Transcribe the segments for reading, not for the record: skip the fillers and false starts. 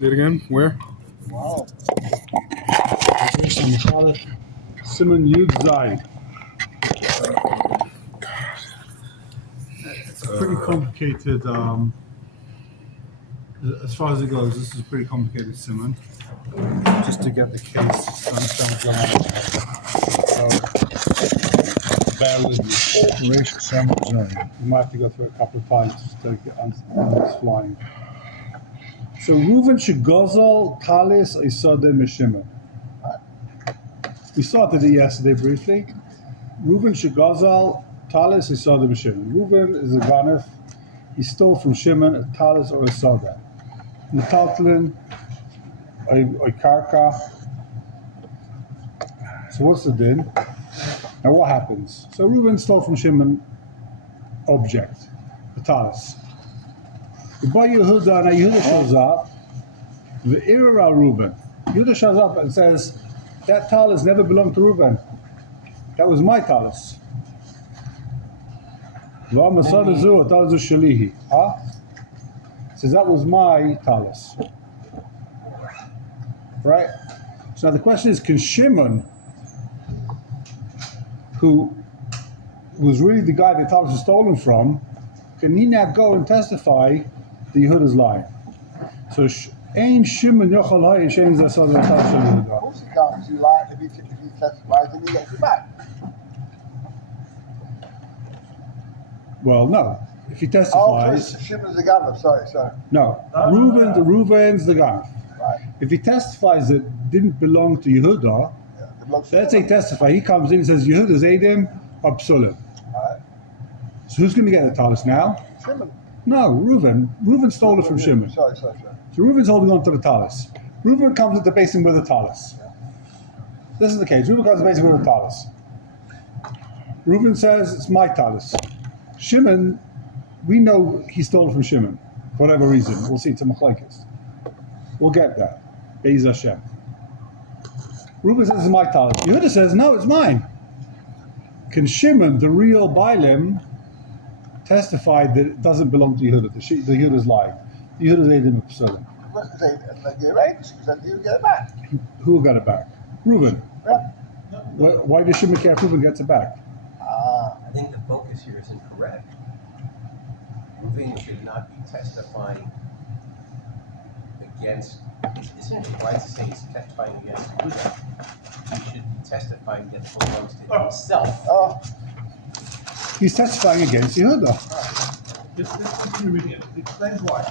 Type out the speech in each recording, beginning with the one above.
Say it again. Where? Wow. Simon Yud Zayin. It's pretty complicated. As far as it goes, this is a pretty complicated Simon. Just to get the case to understand what's going on. So, bear with me. Reish Simon Zayin. You might have to go through it a couple of times just to get understand what's flying. So Reuven Shegozal Talis Isode Meshimon. We started it yesterday briefly. Reuven Shegozal Talis Isode Meshimon. Reuven is a ganef. He stole from Shimon a talis or a soda. Metaltlin, a karka. So what's the din? Now what happens? So Reuven stole from Shimon object, a talis. By Yehuda, now Yehuda shows up, the Ira Reuben. Yehuda shows up and says, that talis never belonged to Reuben. That was my talis. Says that was my talis. Right? So now the question is, can Shimon, who was really the guy the talis was stolen from, can he now go and testify the Yehuda's lying? So, Ein Shimon Yochel Hay Shein Zasad V'Tal Shel Yehuda. Of course he can't, because you lied. If he testifies, then he gets it back. Well, no. If he Oh, testifies, so Shimon's the ganef. Sorry. no. Reuven's the ganef. Right. If he testifies that it didn't belong to Yehuda, so let's say he testify, he comes in and says Yehuda's Eidim or Psulim. Right. So who's going to get the talis now? Shimon. No, Reuven. Reuven stole it from Shimon. Sorry. So Reuven's holding on to the talis. Reuven comes at the basin with the talis. This is the case. Reuven comes at the basin with the talis. Reuven says, it's my talis. Shimon, we know he stole it from Shimon, for whatever reason. We'll see, it's a machlekes. We'll get that. Be'ez Hashem. Reuven says, it's my talis. Yehuda says, no, it's mine. Can Shimon, the real Bailim, testify that it doesn't belong to Yehuda? The Yehuda's lying. The Yehuda's Eidim of Psulim. Because you're right, because then you get it back. Who got it back? Reuven. Yeah. Why does Shimon care if Reuven gets it back? I think the focus here is incorrect. Reuven should not be testifying against, isn't it right to say he's testifying against Yehuda? He should be testifying that belongs to himself. Oh. He's testifying against Yehuda. Just continue reading it. It explains why.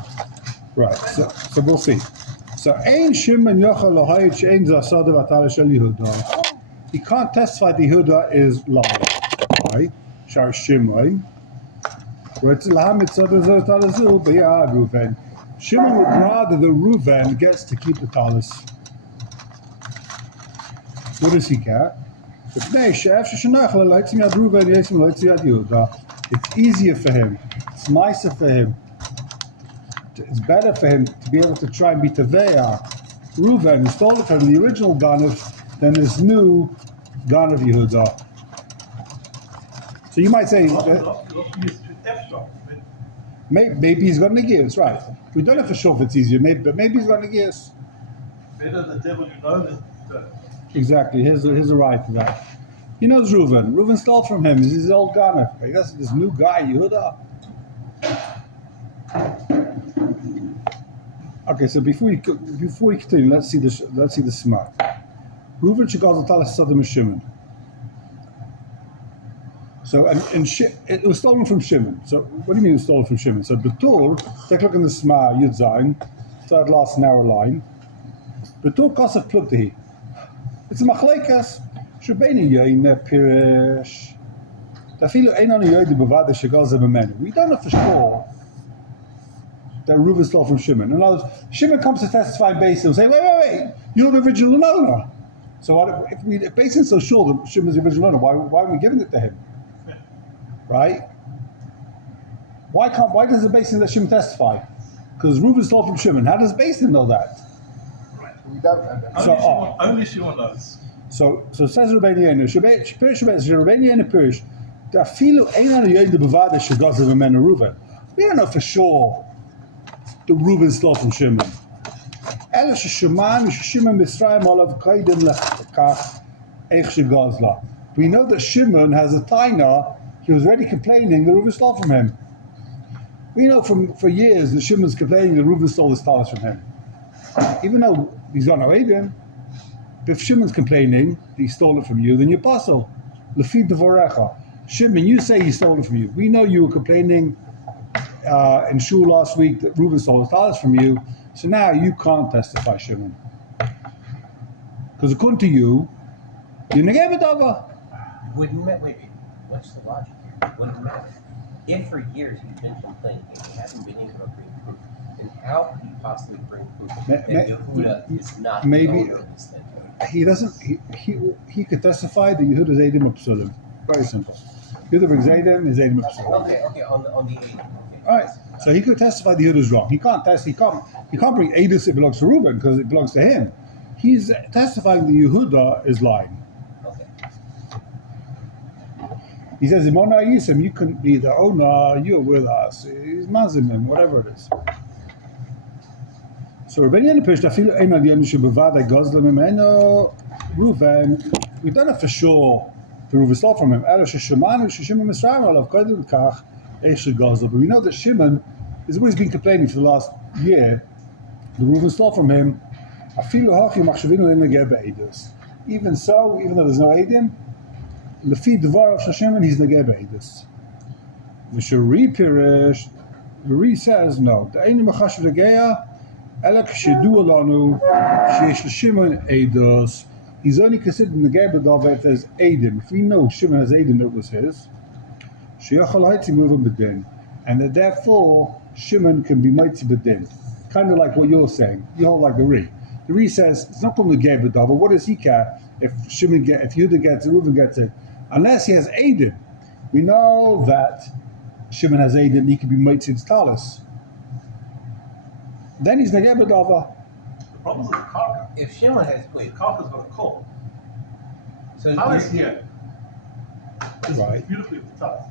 Right, so we'll see. So, Ein Shimon Yochel Lohayit She'ein Zasad V'Tal Shel Yehuda. He can't testify that Yehuda is lying. Why? Shar Shimon. Shimon would rather the Reuven gets to keep the talis. What does he care? It's easier for him. It's nicer for him. It's better for him to be able to try and be Teveya. Reuven stole it from the original Ganef than this new Ganef Yehuda. So you might say maybe he's got Negias, right? We don't know for sure if it's easier, but maybe he's got Negias. Better the devil you know than the... Exactly. Here's a right to that. He knows Reuven. Reuven stole from him. He's his old Ganef. That's this new guy, Yehuda. Okay, so before we continue, let's see the smart. Reuven Shegozal Talis Sodom Shimon. So it was stolen from Shimon. So what do you mean it was stolen from Shimon? So Betul, take a look in the Smar Yud Zayin, third last narrow line. Betul Kosef Pluktehi. It's a machlekes. Shubeni Yoyne Pirish. Dafilu Einon Yoyde Bavada Shegozal B'Menu. We don't know for sure that Reuven stole from Shimon. In other words, Shimon comes to testify in Basin and say, wait, you're the original owner. So if Basin's so sure that Shimon's the original owner, why are we giving it to him? Right? Why does the Basin let Shimon testify? Because Reuven stole from Shimon. How does Basin know that? Right. We don't know that. Only Shimon knows. So says Rabani Yenu, Rabani Yenu Pirish, Dafilu Einon Yoyde Bavada Shegozal B'Menu Reuven. We don't know for sure the Reuven stole from Shimon. אלא ששמענו ששמעון מצרים עליו קודם לכך איך שגזלה. We know that Shimon has a taina. He was already complaining that Reuben stole from him. We know for years that Shimon's complaining that Reuben stole his talis from him. Even though he's got no Aiden, if Shimon's complaining that he stole it from you, then you're puzzled. Lefi devorecha. Shimon, you say he stole it from you. We know you were complaining in shul last week that Reuben stole his talis from you, so now you can't testify, Shimon. Because according to you, you're negay b'dava. Wouldn't matter. Wait, what's the logic here? Wouldn't matter. If for years you've been complaining and you haven't been able to bring proof, then how could you possibly bring proof that Yehuda is not the owner of this thing? He doesn't. He could testify that Yehuda is Eidim Absulim. Very simple. Yehuda brings Eidim, is Eidim Absulim. Okay, on the Eidim. Okay. All right. So he could testify that Yehuda is wrong. He can't bring Eidus. It belongs to Reuben because it belongs to him. He's testifying that Yehuda is lying. He says, Imona Yisim, you couldn't be the owner, you're with us. He's Mazimim, whatever it is. So Rabani Yanipish, Dafilu Ein Al Yenu Shebavad Gozlam Imeno Reuven. We don't know for sure the Reuven stole from him. Ela Sheshemanu Sheshimon Misraim Olav Kodem Kach Eish Gozlam. But we know that Shimon has always been complaining for the last year. The Reuven stole from him. Afilu Hachi Machshavinu Lenegeh Be'edus. Even so, even though there's no Eidim, Lefi Dvar of Shimon, he's negay be'edus. The Shari Pirish, the Re says no. The Einim Machashav Negeya, Elek Shedu Alanu, Sheish Shimon Eidus. He's only considered negay b'dava if there's Eidim. If we know Shimon has Eidim, it was his. Sheyachal Haitzi Muvim B'din, and that therefore Shimon can be Maitzi B'din. Kind of like what you're saying. You hold like the Re. The Re says it's not called negay b'dava. What does he care if Yehuda gets it, Reuven gets it? Unless he has Eidim. We know that Shimon has Eidim, he could be Meitzid's talis. Then he's negay b'dava. The problem is the karka. If Shimon has, The karka's got a coal. so Talis here is Right. beautifully with talis.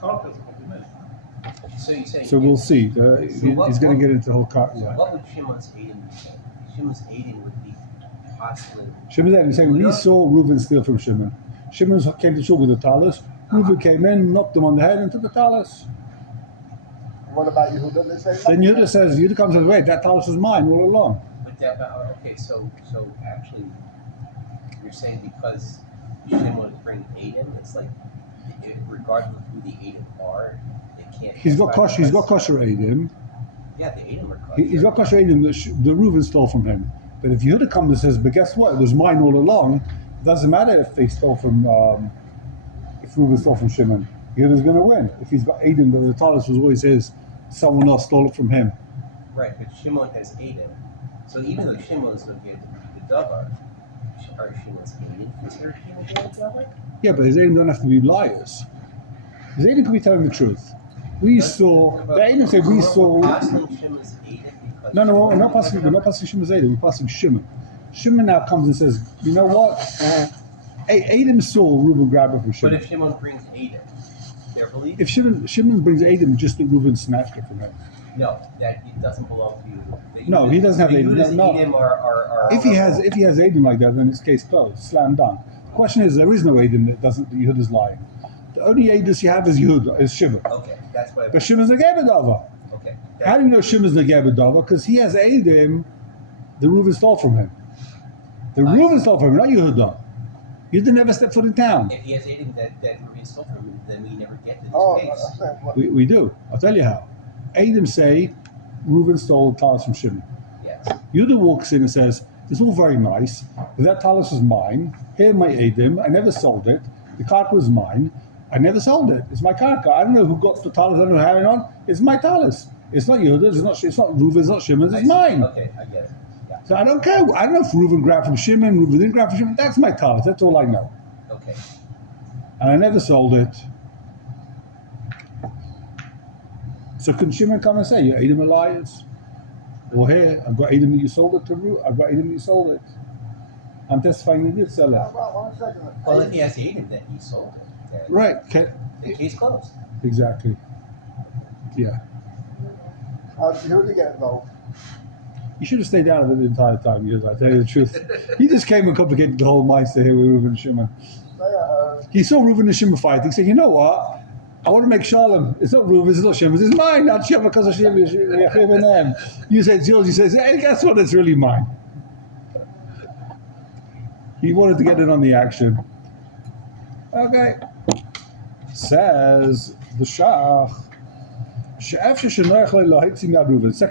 Karka's a combination. So you're saying. So we'll see. He's going to get into the whole car. So what would Shimon's Eidim be saying? Shimon's Eidim would be possibly. Shimon's Eidim saying, we saw Reuven steal from Shimon. Shimon came to shul with the talis. Reuven came in, knocked him on the head, and took the talis. What about Yehuda? They say Then Yehuda says, Yehuda comes and says, wait, that talis was mine all along. But that, okay, so actually, you're saying because Shimon would bring Eidim, it's like, regardless of who the Eidim are, they can't. He's got kosher Eidim. Yeah, the Eidim are kosher. He's got kosher Eidim that the Reuven stole from him. But if Yehuda comes and says, but guess what, it was mine all along, it doesn't matter if they stole from, if Reuven stole from Shimon. Yehuda's going to win. If he's got Eidim, but the talis was always his, someone else stole it from him. Right, but Shimon has Eidim. So even though Shimon's going to get the davar, are Shimon's Eidim considered Shimon to get the davar? Yeah, but his Eidim don't have to be liars. His Eidim can be telling the truth. We saw, the Eidim say we saw. We're passing Shimon's Eidim because. No, we're not passing Shimon's Eidim, we're passing Shimon. Shimon now comes and says, you know what? Eidim saw Reuben grab it from But Shimon. if Shimon brings Eidim, they're believed? If Shimon brings Eidim, just that Reuben snatched it from him. No, that it doesn't belong to you. No, he doesn't have Eidim. Yehuda's No. Eidim are If he has Eidim like that, then it's case closed, slam dunk. The question is, there is no Eidim that doesn't, Yehuda's lying. The only Eidim you have is Yehuda, is Shimon. Okay, that's what I. But Shimon's negay b'dava. Okay. How do you know Shimon's negay b'dava? Because he has Eidim the Reuven stole from him. The Reuven stole from him, not Yehuda. Yehuda never stepped foot in town. If he has Eidim that Reuven stole from him, then we never get to this Oh, case. We do. I'll tell you how. Eidim say Reuven stole talis from Shimon. Yes. Yehuda walks in and says, it's all very nice, but that talis was mine. Here my Eidim. I never sold it. The karka was mine. I never sold it. It's my karka. I don't know who got the talis. I don't know how it on. It's my talis. It's not Yehuda's. It's not Reuven's. It's not Shimon's. It's mine. Okay, I get it. Yeah. So I don't care. I don't know if Reuven grabbed from Shimon, Reuven didn't grab from Shimon. That's my talis. That's all I know. Okay. And I never sold it. So can Shimon come and say, you Eidim are liars? Or here, I've got Eidim that you sold it to Reuven. I've got Eidim that you sold it. I'm testifying you did sell it. Well, 1 second. Well, if he has Eidim, then he sold it. Then Right. the case closed. Exactly. Yeah. How did Yehuda get involved? You should have stayed out of it the entire time, because I tell you the truth. He just came and complicated the whole mindset here with Reuven and Shimon. He saw Reuven and Shimon fight. He said, you know what? I want to make Shalom. It's not Reuven, it's not Shimon. It's mine, not Shimon, because of Shimon and them. You say it's yours. He says, hey, guess what? It's really mine. He wanted to get in on the action. Okay. Says the Shach. Second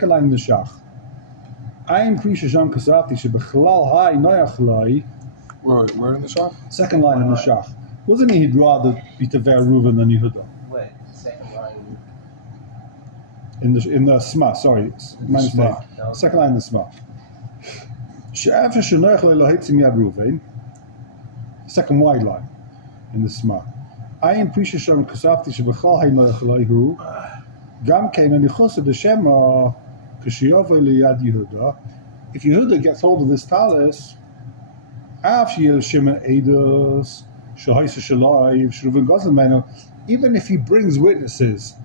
line in the Shach. Where in the Shach? Second line in the Shach. Wasn't he'd rather be Tever Reuven than Yehuda? What? Second line? In the Sma, sorry, it's my mistake. No. Second line in the Sma. Second wide line in the Sma. If Yehuda gets hold of this talis, even if he brings witnesses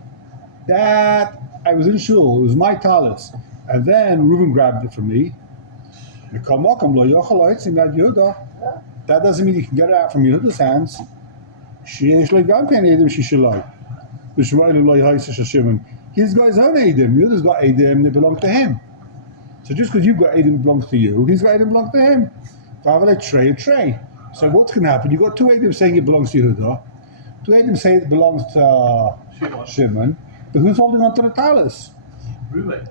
that I was in shul, it was my talis, and then Reuven grabbed it from me, that doesn't mean you can get it out from Yehuda's hands. He's got his own Eidim. Yehuda's got Eidim that belong to him. So just because you've got Eidim that belongs to you, he's got Eidim that belongs to him. A tray. So what's going to happen? You've got two Eidim saying it belongs to Yehuda, two Eidim saying it belongs to Shimon, but who's holding on to the talis? Reuven.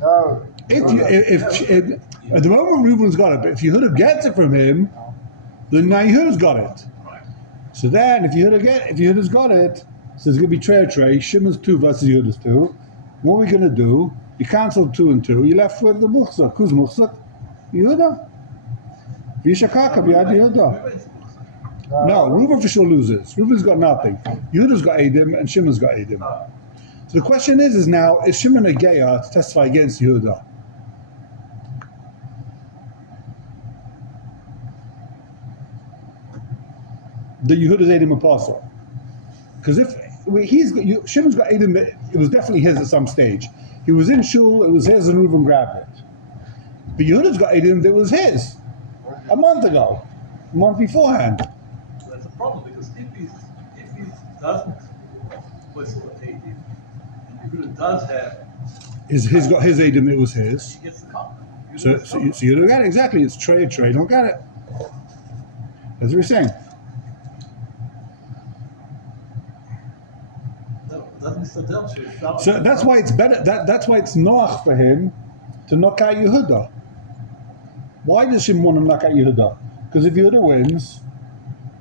No. If at the moment Reuven's got it, but if Yehuda gets it from him, then now Yehuda's got it. So then, if Yehuda's got it, so there's going to be tray. Shimon's 2 versus Yehuda's 2. What are we going to do? You cancel 2 and 2. You're left with the muchzak. Who's muchzak? Yehuda. Vishakaka b'yad Yehuda. No, Reuven for sure loses. Reuven's got nothing. Yehuda's got Eidim and Shimon's got Eidim. So the question is now, is Shimon a geya to testify against Yehuda? The Yehuda's Eidim apostle. Because if Shimon's got Eidim, it was definitely his at some stage. He was in shul, it was his, and Reuven grabbed it. But Yehuda's got Eidim that was his a month ago, a month beforehand. That's a problem, because if he doesn't whistle at Eidim, and Yehuda does have, He's got his Eidim that was his. he gets the cup. So you don't get it, exactly. It's tray, don't get it. That's what we're saying. So that's why it's better. That's why it's noach for him to knock out Yehuda. Why does Shimon want to knock out Yehuda? Because if Yehuda wins,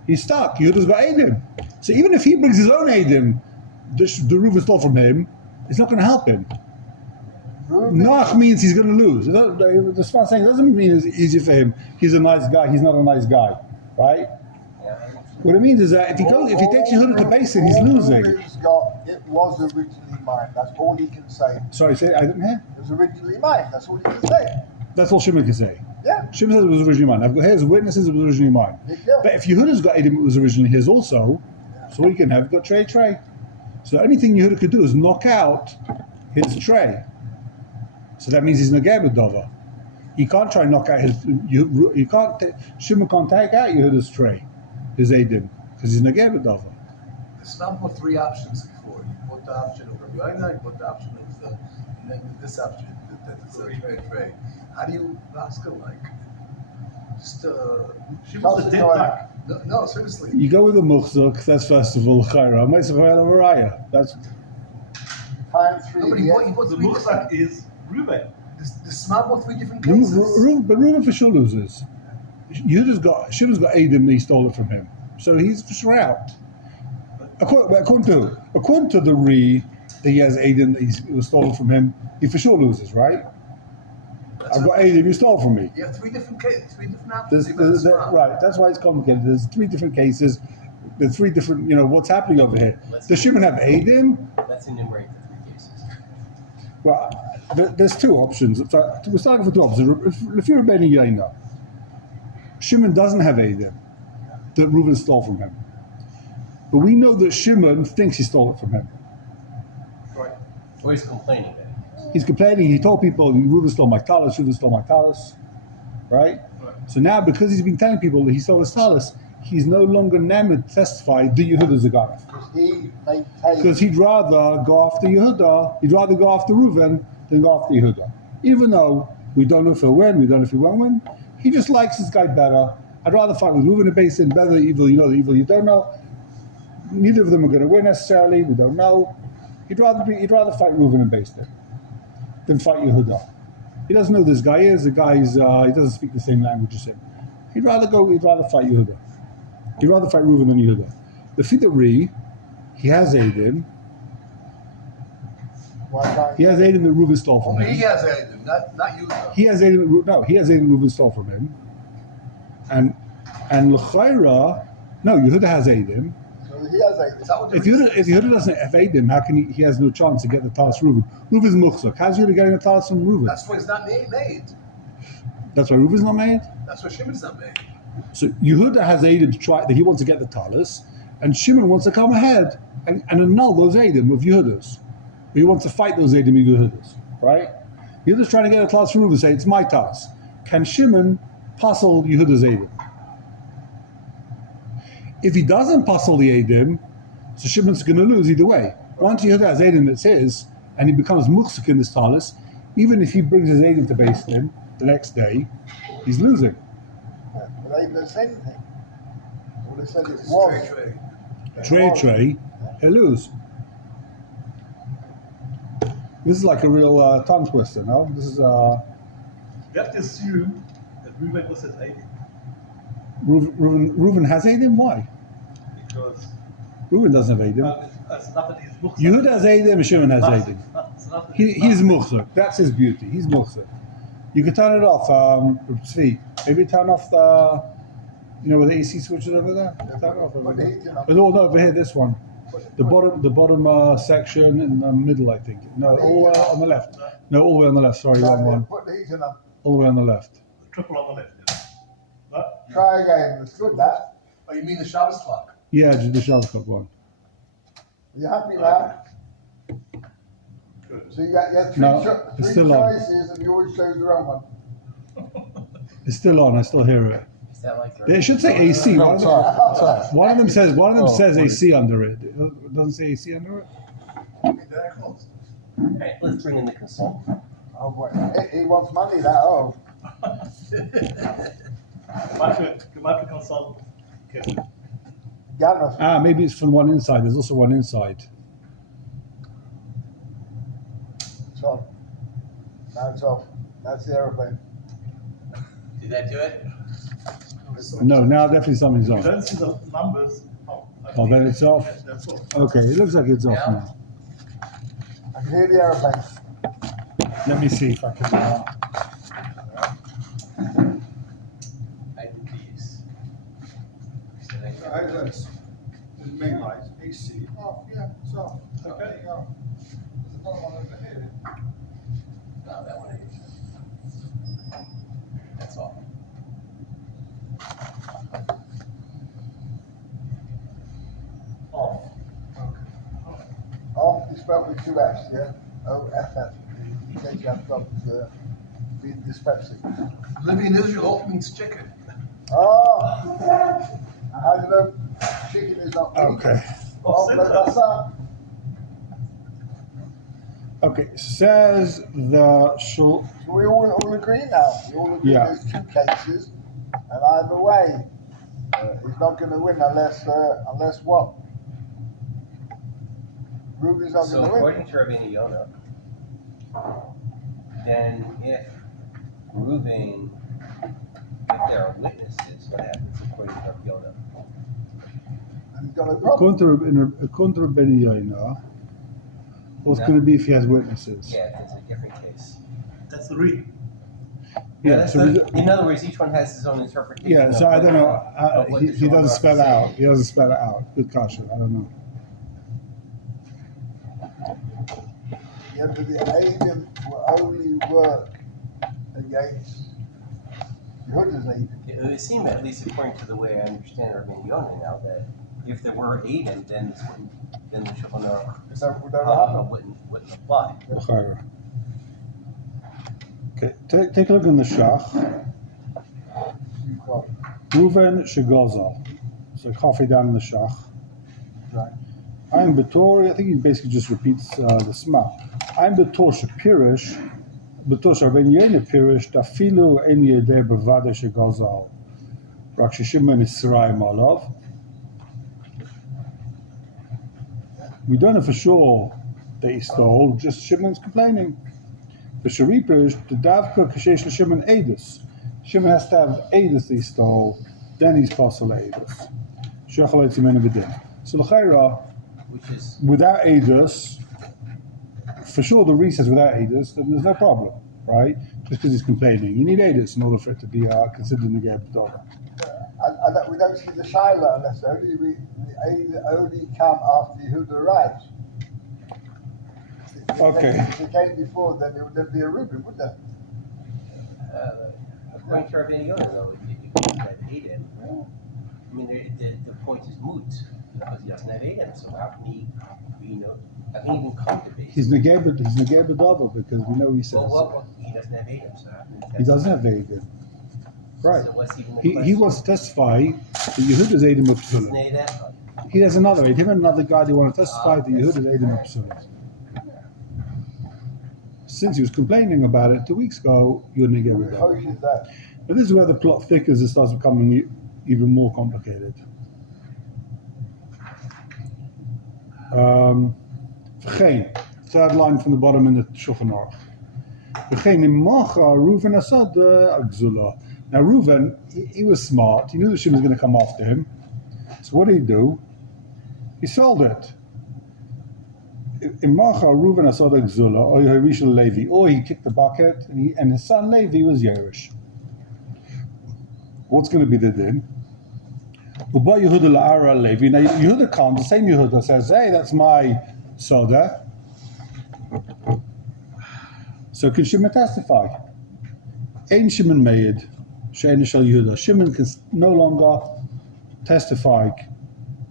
he's stuck. Yehuda's got Eidim. So even if he brings his own Eidim, the Reuven stole from him, it's not going to help him. Noach means he's going to lose. The Span saying doesn't mean it's easy for him. He's a nice guy. He's not a nice guy, right? What it means is that if he takes Yehuda to basin, he's losing. It was originally mine. That's all he can say. Sorry, say I didn't hear. It was originally mine. That's all he can say. That's all Shimon can say. Yeah. Shimon says it was originally mine. I've got his witnesses it was originally mine. But if Yehuda's got Eidim, it was originally his also. So what you can have, you've got tray. So the only thing Yehuda could do is knock out his tray. So that means he's Negeb Dover. He can't try and knock out his. Shimon can't take out Yehuda's tray, his Eidim, because he's Negeb Dover. There's not more 3 options before. You put the option of Rabbi Yoina, you put the option of and then this option that is a tray. How do you ask her like? Just she was a dead duck. No, seriously. You go with the muchzuk. That's first of all chayra. That's Times 3. No, but he bought The 3 muchzak different. is Reuven. The smart bought 3 different cases. But Reuven for sure loses. Shimon's got Eidim. He stole it from him, so he's for sure out. According to the that he has Eidim that it was stolen from him, he for sure loses, right? I've got Eidim you stole from me. You have 3 different cases, 3 different options. Right, that's why it's complicated. There's 3 different cases. There's 3 different, what's happening over here. Does Shimon have Eidim? Let's enumerate the 3 cases. Well, there's 2 options. So we're starting with 2 options. If you're Rabani Yaina, Shimon doesn't have Eidim that Reuven stole from him. But we know that Shimon thinks he stole it from him. Right. Or he's complaining that he He's complaining. He told people, Reuven stole my talis, Reuven stole my talis, right? So now, because he's been telling people that he stole his talis, he's no longer named to testify that Yehuda's a guy. Because he'd rather go after Yehuda, he'd rather go after Reuven than go after Yehuda. Even though we don't know if he'll win, we don't know if he won't win, he just likes this guy better. I'd rather fight with Reuven and Basin, better the evil you know, the evil you don't know. Neither of them are going to win necessarily, we don't know. He'd rather fight Reuven and Basin than fight Yehuda. He doesn't know who this guy is. The guy's he doesn't speak the same language as him. He'd rather fight Yehuda. He'd rather fight Reuven than Yehuda. The Fidari, he has Aiden. He has Aiden that Reuven stole from him. He has Aiden, not you. He has Aiden. No, he has Aiden Reuven stole from him. And L'chaira, no, Yehuda has Aiden. So he has Aiden. If Yehuda doesn't have Aiden, how can he has no chance to get the talis Reuven? Reuven's muchzak. How's Yehuda getting the talis from Reuven? That's why he's not made. That's why Reuven's not made? That's why Shimon's not made. So Yehuda has Aiden to try that he wants to get the talis, and Shimon wants to come ahead and annul those Aiden with Yehuda's. He wants to fight those Adim with Yehuda's, right? Yehuda's trying to get a talis from Reuven, say it's my talis. Can Shimon passel Yehuda's Adim? If he doesn't passel the Adim, so Shimon's going to lose either way. Once Yehuda has Adim that's his, and he becomes muchzik in this talis, even if he brings his Adim to Beis Din the next day, he's losing. But they didn't say anything. All they said it was. Trey, he'll lose. This is like a real tongue twister, no? This is You have to assume that Reuven was his Aiden. Reuven has Adim? Why? Because Reuven doesn't have Adim. it's not that he's muchzak. Yehuda has Adim and Shimon has Adim. It's not that He's muchzak. That's his beauty. He's muchzak. You can turn it off, Tzvi. Maybe turn off the, where the AC switch is over there? Turn it off over there. Oh, no, over here, this one. The bottom section in the middle, I think. No, all the way on the left. No, all the way on the left. Sorry, wrong one. Put the heating on. All the way on the left. triple on the left. Yeah. But Try again. It's good, that. Oh, you mean the Shabbos clock? Yeah, just the Shabbos Cup one. You happy now? good. So you got No, three it's still on. choices and you always chose the wrong one. It's still on. I still hear it. Is that like It should say AC. No, it's off. One of them says Oh, AC under it. It doesn't say AC under it. They're close. Alright, let's bring in the consultant. Oh, boy. He wants money, that. Oh. Gemakkelijk consult. Okay. Gavin. Maybe it's from one inside. There's also one inside. It's on. Now it's off. That's the aeroplane. Did that do it? No, now definitely something's You on. don't see the numbers. Oh, then it's off. That's all. Okay, it looks like it's off Yeah. now. I can hear the aeroplane. Let me see if I can. I did these. Said I I got- this. The main light, AC. Oh, yeah, it's off. Okay. There you go. There's another one over here. No, that one is. That's all. Off. Off is spelled with two F's, yeah? O-F-F. In case you have problems being dyslexic. Living in Israel off means chicken. Oh! How do you know chicken is not meat? Okay. Oh, that's that. Okay. Says the shul. So we all agree now. We all agree Yeah. there's two cases, and either way, he's not going to win unless what? Ruby's not So going to win. according to Rabani Yonah, then if Reuven, if there are witnesses, what happens according to Rabbi Yonah? And he's got a problem. Contra Ben Yaina. What's No. going to be if he has witnesses? Yeah, it's a different case. That's the read. Yeah. That's So the- in other words, each one has his own interpretation. yeah. So I don't know. of what He the Shulchan doesn't Aruch spell is out. saying. He doesn't spell it out. Good caution. I don't know. Yeah, but the Aiden will only work against Yehuda's Aiden. It would seem, at least according to the way I understand Rabbi Yonah now, that if there were Aiden, then the Shulchan Aruch That would never happen. wouldn't apply. L'chaira. Okay, take a look in the Shach. Reuven Shegozal. So halfway down in the Shach. Right. I'm Betor, I think he basically just repeats the Sma. I'm Betor Shapirish, Betor Sharben Yene Pirish, Tafilu En Yedeh Bevada Shegozal. Rak Shishimon Israel Malov. We don't know for sure that he stole, just Shimon's complaining. The Sharipirish, the Davka Kashesh Shimon Edus. Shimon has to have Edus that he stole, then he's possible Edus. Shechal Eitzimena B'din. So L'chaira, Which is without Edus, for sure the Reese says without Edus, then there's no problem, right? Just because he's complaining. You need Edus in order for it to be considered in the Geb B'dorah. We don't see the Shaila unless only come after Yehuda writes. Okay. If it came before, then it would be a Reuben, wouldn't it? according to Rabani though, if you can't have Eden, I mean, the point is moot because he doesn't have Eden. So how can he, how can he even come to base? He's negabed Dava because we know he says Well, he doesn't have Eden, so how can he doesn't have Eden. Right. So what's even the He question? wants to testify that Yehuda's Edom Isn't Upsulim. it that? He has another, him and another guy, they want to testify that Yehuda's Edom Upsulim. Since he was complaining about it 2 weeks ago, you're negabed How Dava. is that? But this is where the plot thickens and starts becoming even more complicated. V'chein, third line from the bottom in the Shulchan Aruch. V'chein imacha Reuven asad agzula. Now Reuven, he was smart. He knew the Shimon was going to come after him. So what did he do? He sold it. Imacha Reuven asad agzula, or Yerishal Levi, or he kicked the bucket, and his son Levi was Yerush. What's going to be the din? Uba Yehuda la'ara Levi. Now Yehuda comes, the same Yehuda says, "Hey, that's my soda." So can Shimon testify? Ein Shimon meid, she'ein shel Yehuda. Shimon can no longer testify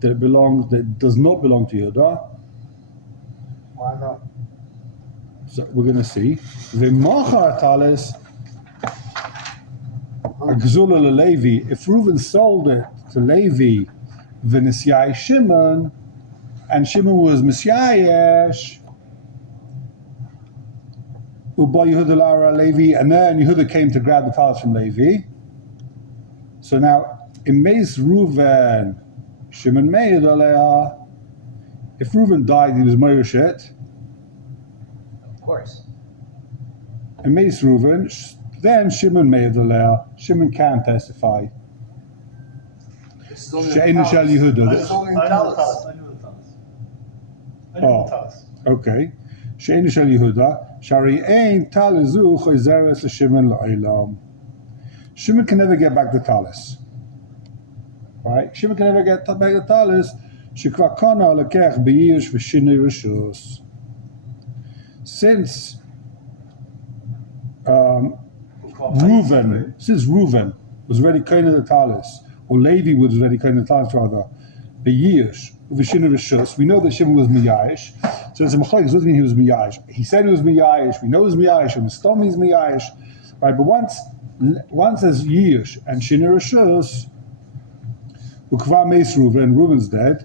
that it does not belong to Yehuda. Why not? So we're going to see. V'macha atalis agzula leLevi. If Reuven sold it to Levi, v'nisyai Shimon, and Shimon was Misyayesh, Uba Yehuda Lara Levi, and then Yehuda came to grab the talis from Levi. So now, in Meis Reuven, Shimon Meid Alea, if Reuven died, he was Moyoshet. Of course. In Meis Reuven, then Shimon Meid Alea, Shimon can testify. This is only She'ein in shel Talis. Yehuda. This is only in I know the Talis. Talis. I know the Talis. Okay. She'ein shel Yehuda, Shari ein talizu choizeres l'Shimon la'olam. Shimon can never get back the talis. Right? Shimon can never get back the talis. Shekvar kana lekech beyish v'shinui rishus. Since Reuven was already kind of the talis, or Levi was already kind of the talis rather, beyish v'shinui rishus. We know that Shimon was miyayish. So it's a machlokes. Doesn't mean he was miyayish. He said he was miyayish. We know he was miyayish. And the storm is miyayish. Right? But once there's yish and shinui rishus, ukva meis Reuven, Reuven's dead.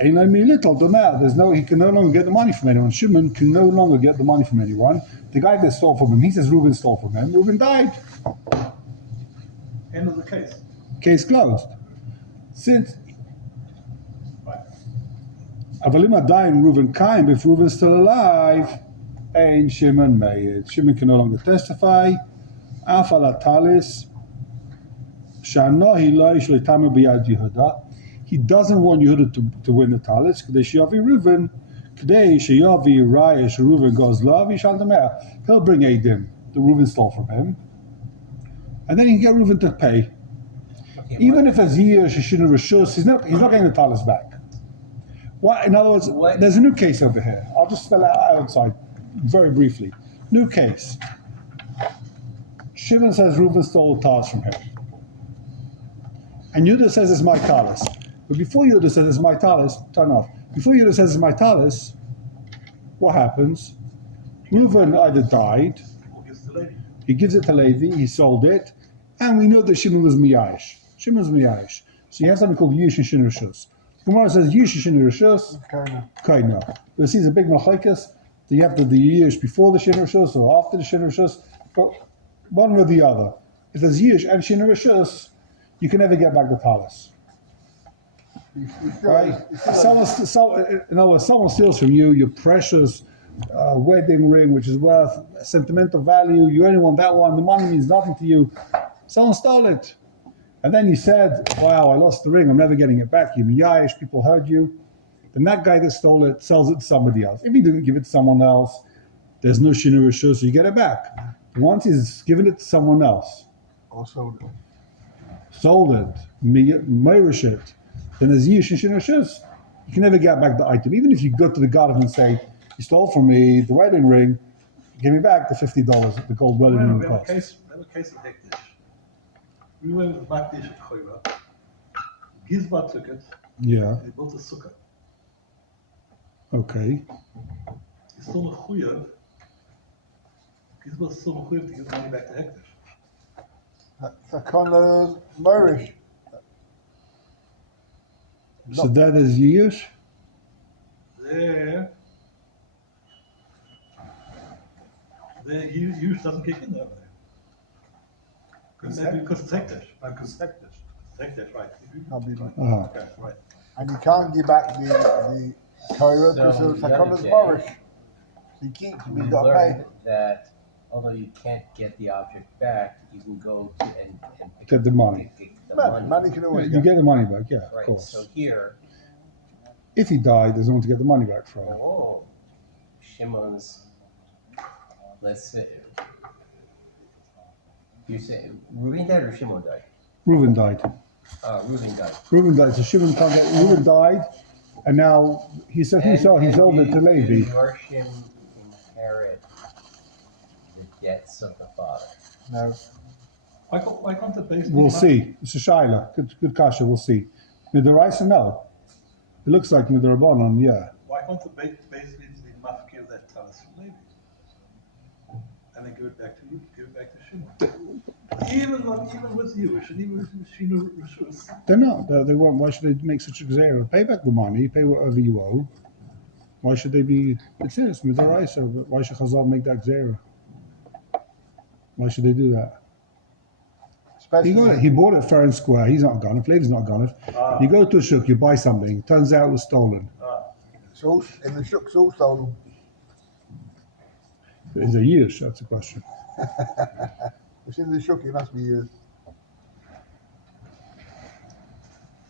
Ain't like me little, don't matter. He can no longer get the money from anyone. Shimon can no longer get the money from anyone. The guy that stole from him, he says Reuven stole from him. Reuven died. End of the case. Case closed. Since Avalima died and Reuven came, if Reuven's still alive, ain't Shimon made. Shimon can no longer testify. Afal atalis. Shanohi lo shleitama biyad Yehuda. He doesn't want Yehuda to win the talis. K'dei sheyavi Reuven, k'dei sheyavi Raya Reuven goes love. He'll bring Eidim that Reuven stole from him, and then he can get Reuven to pay. Okay, Even if it's years, Shishina Rishus, he's not getting the talis back. What, in other words, there's a new case over here. I'll just spell it out outside very briefly. New case. Shimon says Reuven stole the talis from him. And Yehuda says it's my talis. But before Yehuda says it's my talis, turn off. Before Yehuda says it's my talis, what happens? Reuven either died, Who gives the lady? He gives it to Levi, he sold it, and we know that Shimon was Miyash. Shimon was Miyash. So you have something called Yush and Shin Rishus. Gemara says Yush and Shin Rishus, Kaina. But see, it's a big machlekes. Do you have to do Yush before the Shin Rishus or after the Shin Rishus? But one or the other. If there's Yush and Shin Rishus, you can never get back the talis. Right? In other words, someone steals from you your precious wedding ring, which is worth sentimental value. You only want that one. The money means nothing to you. Someone stole it. And then you said, wow, I lost the ring. I'm never getting it back. You're miyayish. People heard you. Then that guy that stole it sells it to somebody else. If he didn't give it to someone else, there's no shinu rishus, so you get it back. Once he's given it to someone else, Or sold it. sold it, meirish it, then there's yish and shinu rishus. You can never get back the item. Even if you go to the garden and say, you stole from me the wedding ring, give me back the $50 that the gold wedding ring We have a cost. case of Hektish. We went with Makdish at Choyva. Gizba took it, Yeah, he built a sukkah. okay. He's still a Chuyev. Gizba's still a Chuyev to give money back to Hektish. That's a kind of Moorish. So that is yish? There, use doesn't kick in over there. Maybe because it's Hektish. Because hectic. Hektish, right. I'll be right. Okay, right. And you can't give back the Torah because So it's the a other kind of day, Moorish. So you keep it, We you've got to learned pay. that although you can't get the object back, you can go to and pick Get the money. get the Money can always You go. get the money back, yeah, of Right. course. So here, If he died, there's no one to get the money back from. oh, Shimon's. Let's say. You say Reuben died or Shimon died? Reuben died. Reuben died. Reuben died, so Shimon can't get. Reuben died, and now he said he sold it to Levi. Did Yorshim inherit the debts of the father? No. Why can't the base? We'll see. It's a shaila. Good kasha. We'll see. Midaraisa, no. It looks like Midarabanan, yeah. Why can't the base needs to be mafkir that talis from Levi? And then give it back to you, give it back to Shimon. Even with Jewish and even with Shino Rishus. They're not. They won't. Why should they make such a xera? Pay back the money. Pay whatever you owe. Why should they be? It's Midaraisa. But why should Chazal make that xera? Why should they do that? He got it. He bought it fair and square. He's not gone. If Levi's not gone, if you go to a shuk, you buy something. Turns out it was stolen. It's all, in the shuk's all stolen. Is it years? That's the question. It's in the shuk, it must be used.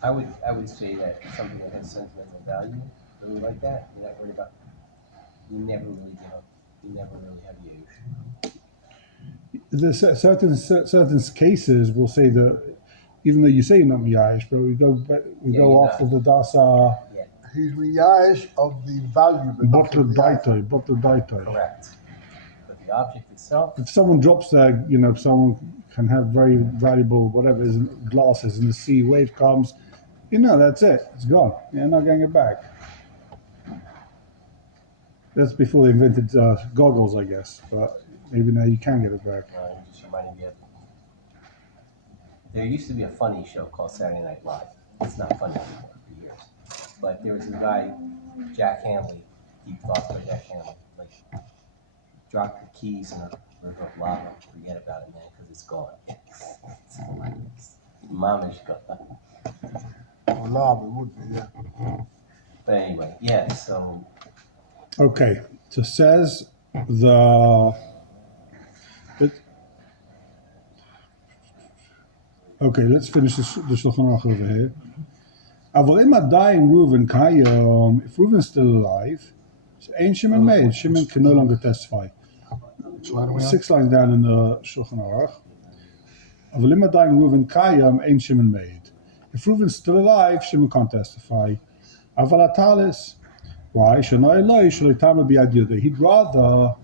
I would say that something that has sentimental value, really like that, you're not worried about. You never really give up. You never really have use. There's certain cases will say that even though you say you're not miyash, but we go you're after not. the dasa Yeah, He's miyash of the value, but not butler of the item. daito. correct. But the object itself, If someone drops someone can have very valuable whatever is glasses and the sea wave comes, that's it. It's gone. You're not getting it back. That's before they invented goggles, I guess. But maybe now you can get it back. you just reminded me of. There used to be a funny show called Saturday Night Live. It's not funny anymore for years. But there was a guy, Jack Hanley, deep thoughts by Jack Hanley, like drop your keys in a river of lava, forget about it, man, because it's gone. Mamish gone. Or lava would be, yeah. But anyway, yeah. So Okay. So says the. Okay, let's finish the Shulchan Aruch over here. Avalim Adayin Reuven Kayom. If Reuven's still alive, so ain't Shimon made. Shimon can no longer testify. 6 lines down in the Shulchan Aruch. Avalim Adayin Reuven Kayom ain't Shimon made. If Reuven's still alive, Shimon can't testify. Avalatalis. Why? Shanoi Loi Shalitama Biad Yudah. He'd rather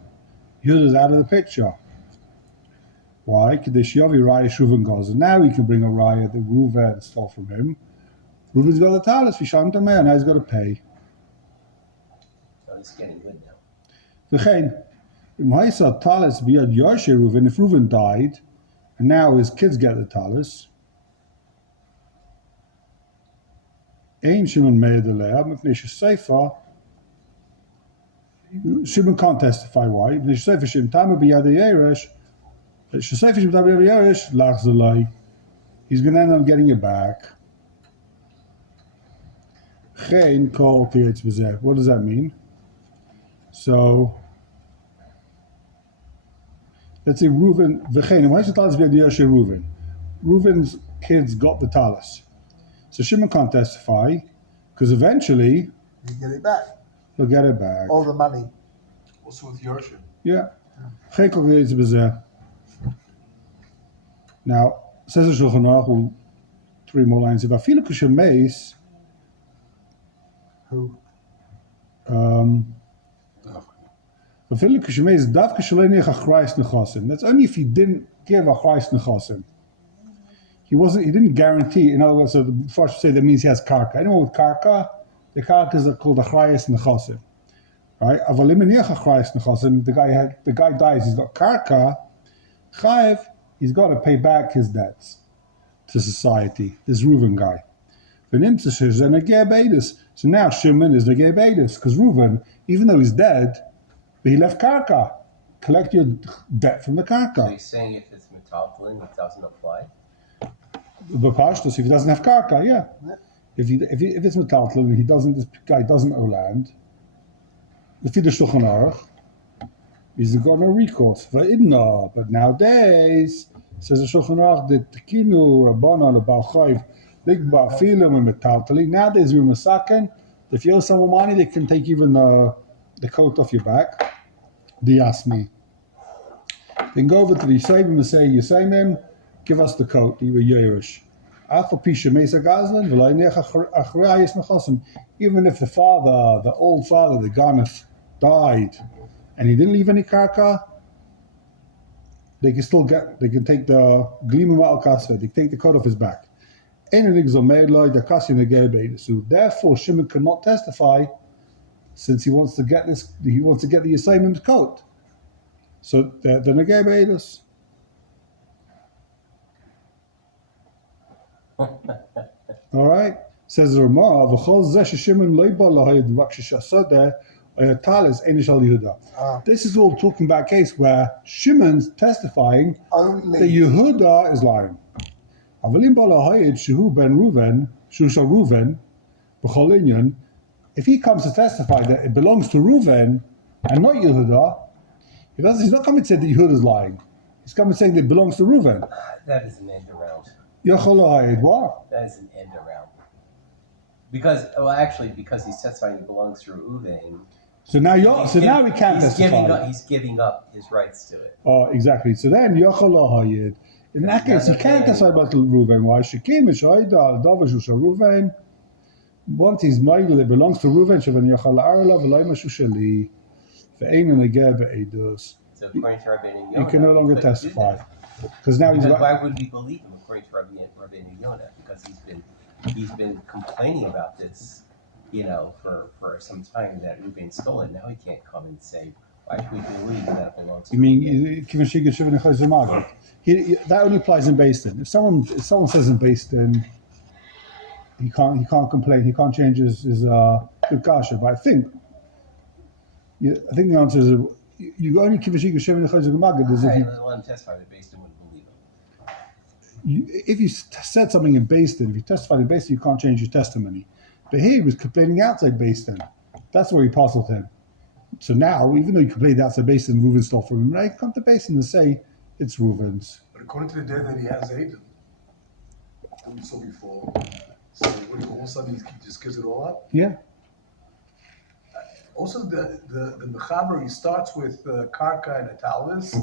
Yudah's out of the picture. Why? Kadesh Yavi Raya Shuvan Gaza. Now he can bring a Raya that Reuven stole from him. Reuven's got the talis, Vishanta man, now he's got to pay. it's getting good now. V'chein, Maisa talis biyad Yarshe Reuven, if Reuven died, and now his kids get the talis, Ein Shimon Meir Delea, Mipnei Sheseifa, Shimon can't testify why. Mipnei Sheseifa Shim Tama biyad Yeresh, Sheseifa Shim Tama biyad Yeresh, Lach Zalai. He's going to end up getting it back. Geen kol tiyetz b'zeh. What does that mean? So, let's say Reuven, v'chein, why is the talis b'yad Yarshe Reuven? Reuven's kids got the talis. So Shimon can't testify, because eventually, You get it back. he'll get it back. All the money. Also with Yorshim. Yeah. Geen kol tiyetz b'zeh. Now, says the Shulchan Aruch, 3 more lines. If I feel like a mace, Who? That's only if he didn't give achrayis nechasim. He didn't guarantee. In other words, so before I should say that means he has karka. Anyone with karka, the karkas are called achrayis nechasim, right? The guy dies. He's got karka. Chayev, he's got to pay back his debts to society. This Reuven guy. So now Shimon is negei beidus because Reuven, even though he's dead, but he left karka. Collect your debt from the So karka. he's saying if it's metaltalin, it doesn't apply? The pashtus, if he doesn't have karka, yeah. If it's metaltalin, this guy doesn't owe land. The Shulchan Aruch, he's got no recourse for idna. But nowadays, says the Shulchan Aruch, the Toen Rabani lebal chayv ligba filim and metaltalin. Nowadays we're masaken. If you owe someone money, they can take even the coat off your back. They ask me. Then go over to the Yisayim and say, Yisayim, give us the coat. You were Yerush. Even if the father, the old father, the Garneth, died, and he didn't leave any karka, they can take the glimim al kasveh, they can take the coat off his back. So therefore, Shimon cannot testify, since he wants to get the Yisayim's coat. So the negei beidus. All right. Says the Ramah, this is all talking about a case where Shimon's testifying Only. that Yehuda is lying. If he comes to testify that it belongs to Reuven and not Yehuda, he's not coming to say that Yehuda is lying. He's coming saying that it belongs to Reuven. That is an end around. What? That is an end around. Because he's testifying it belongs to Reuven. So now we can't testify. He's giving up his rights to it. Oh, exactly. So then Yochel in that case, he can't testify about Reuven. Why? Shekim Shaida Davish Reuven. Once he's Michael, it belongs to Reuven. Shavan Yochel Arla V'Loy Mashu Shali. Ve'ein Negeh Be'edus. So according to Rabbeinu Yonah, he can no longer testify because now he's got. Why would we believe him according to Rabbeinu Yonah? Because he's been complaining about this, for some time that Reuven stole it. Now he can't come and say, why should we believe that it belongs to You mean that only applies in Beis Din. If someone says in Beis Din, he can't complain. He can't change his good kasha. But I think the answer is you only kivashik Shevin Chayzer Magid is if you let him testify that Beis Din wouldn't believe him. if you said something in Beis Din, if you testified in Beis Din, you can't change your testimony. But here he was complaining outside Beis Din. That's where he puzzled him. So now, even though you complained outside Beis Din, Reuven stole from him, now you come to Beis Din and say it's Reuven's. But according to the day that he has Aiden, that we saw before, so all of a sudden he just gives it all up? Yeah. Also, the Mechaber, he starts with Karka and Atalis,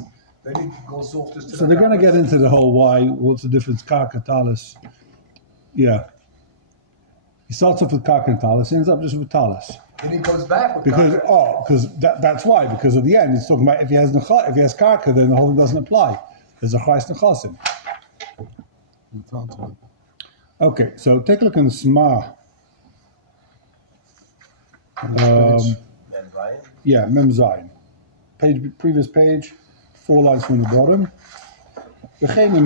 then he goes off just to So they're going to get into the whole what's the difference, Karka, Talis. Yeah. He starts off with Karka and Talis, ends up just with Talis. Then he comes back with Because Karka. that's why, because at the end it's talking about if he has Karka, then the whole thing doesn't apply. There's a Chayes Nechasim. Okay, so take a look in the Sma. Mem Ryan? Yeah, Mem Zayin. previous page, 4 lines from the bottom. We're talking